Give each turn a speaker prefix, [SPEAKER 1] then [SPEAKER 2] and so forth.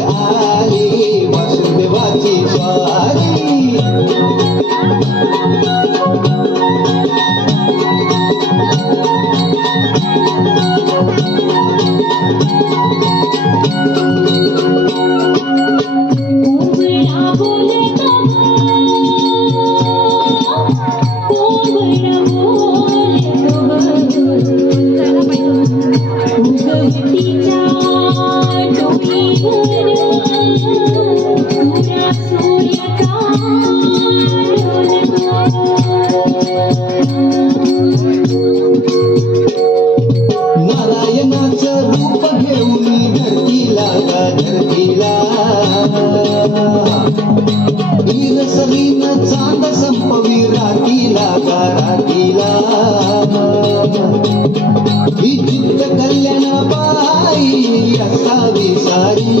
[SPEAKER 1] आली वासुदेवाची स्वारी
[SPEAKER 2] Oh,
[SPEAKER 1] नारायणाचं रूप घेऊन घर केला गादर दिला वीर सलीन चांद संपवी राखीला का राखीला ही चित्र कल्याण पाय विसारी